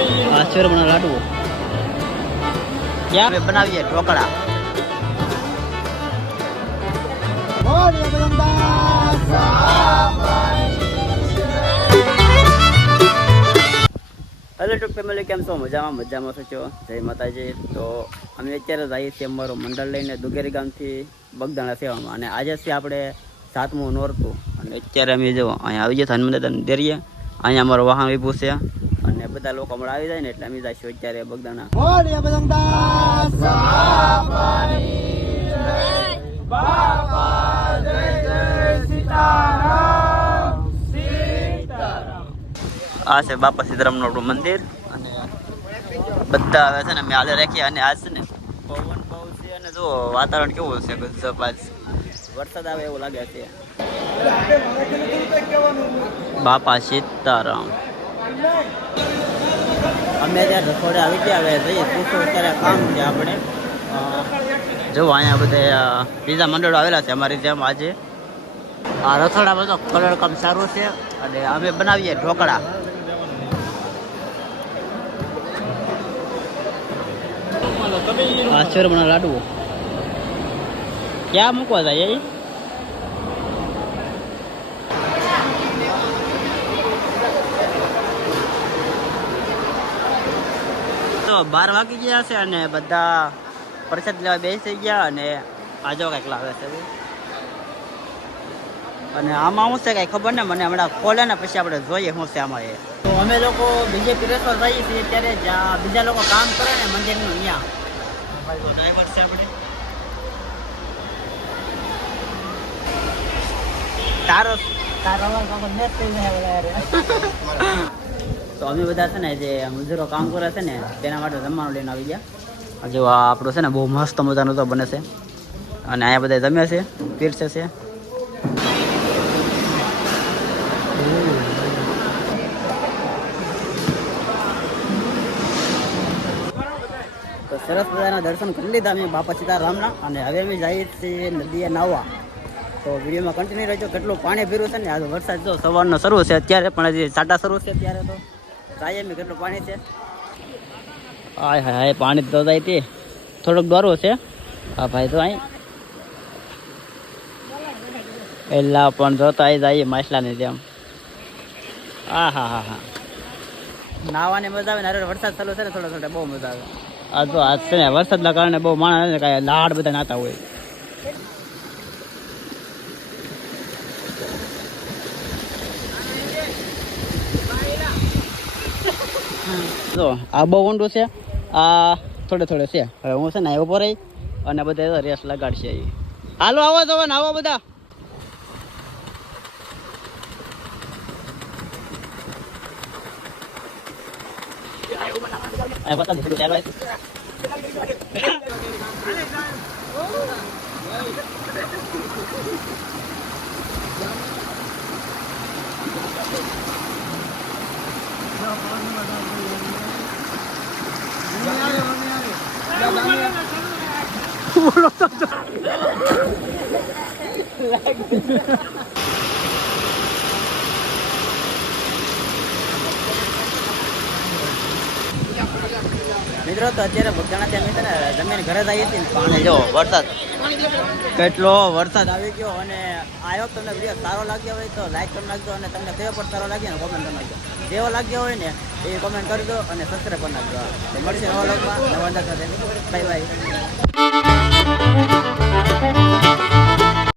આ ચૂરમણા લાડવો ક્યાં? અમે બનાવીએ ઢોકળા. હેલો ટુ ફેમિલી કેમ છો? મજામાં મજામાં છો છો? જય માતાજી. તો અમે અત્યારે જઈએ છીએ અમારું મંડળ લઈને દુગેરી ગામથી બગદાણા સેવામાં. અને આજે છે આપણે સાતમું નોરતું. અને અત્યારે અમે જો અહીંયા આવી જઈએ હનુમાન દાદાની દેરીએ અહીંયા અમારું વાહન વિભૂ છે. બધા લોકો હમણાં આવી જાય ને એટલે અમે જઈશું અત્યારે બગદાણા. આ છે બાપા સીતારામનું આપણું મંદિર. અને બધા આવે છે ને અમે હાલે રાખીએ અને આજ છે ને પવન બહુ છે અને જો વાતાવરણ કેવું છે ગજબ આજ. વરસાદ આવે એવું લાગે છે. બાપા સીતારામ. અમે ત્યાં રસોડે આવી ગયા હવે જઈએ. પૂછો અત્યારે કામ છે આપણે. જો અહીંયા બધે બીજા મંડળો આવેલા છે અમારી જેમ આજે. આ રસોડામાં તો કલર કામ સારું છે અને અમે બનાવીએ ઢોકળા. આ ચૂરમણા લાડુ ક્યાં મૂકવા જાય એ? બાર વાગી ગયા છે અને બધા પ્રસાદ લેવા બેસી ગયા અને આજો કંઈક લાવે છે. અને આમાં શું છે કઈ ખબર ને? મને હમણાં ખોલે ને પછી આપણે જોઈએ શું છે આમાં એ. તો અમે લોકો બીજે પીરેશ્વર જઈએ છીએ ત્યારે બીજા લોકો કામ કરે ને મંદિરનું અહીંયા. ડ્રાઈવર છે આપણે. તારો તારો અવાજ મેચ થઈ જાય. તો અમે બધા છે ને જે મજૂરો કામ કરે છે ને, તેના માટે જમવાનું લઈને આવી ગયા. જો આ આપણું છે ને બહુ મસ્ત મજાનો તો બને છે. અને અહીંયા બધા જમ્યા છે, પીરસે છે. તો સરસ મજાના દર્શન કરી લીધા અમે બાપા સીતારામના અને હવે અમે જઈએ છીએ નદીએ નાહવા. તો વિડીયોમાં કન્ટિન્યુ રહેજો. કેટલું પાણી ભીરું છે ને, આજે વરસાદ જો સવારનો શરૂ છે અત્યારે, પણ હજી સાટા શરૂ છે અત્યારે તો. કેટલું પાણી છે. હાય હાય હાય પાણી તો જાય તે. થોડોક ડરવું છે. હા ભાઈ તો અહીં એલા પણ જોતા આવી જાય માછલાની જેમ. હા હા હા હા. નાવાની મજા આવે ને અરે વરસાદ ચાલુ છે ને થોડો થોડો બહુ મજા આવે. આ તો આજ છે ને વરસાદના કારણે બહુ માણસ કાંઈ લાડ બધા નાતા હોય. જો, આ બહુ ઊંડું છે. આ થોડે થોડે છે. હવે હું છે ને ઊભો પર અને બધા રેસ લગાડશે એ હાલો, આવો તો, આવો બધા. આ 몰랐다. મિત્રો તો અત્યારે બગદાણા ત્યાં અમે જમીન ઘરે જઈએ છીએ ને પાણી જો વરસાદ. કેટલો વરસાદ આવી ગયો અને આવ્યો તમને વીડિયો સારો લાગ્યો હોય તો લાઈક કરી નાખજો અને તમને કયો પણ સારો લાગ્યો ને કોમેન્ટ કરી નાખજો. જેવો લાગ્યો હોય ને એ કોમેન્ટ કરજો અને સબસ્ક્રાઈબ કરી નાખજો. મળશે નવા લોકમાં નવા અંદાજ બાય બાય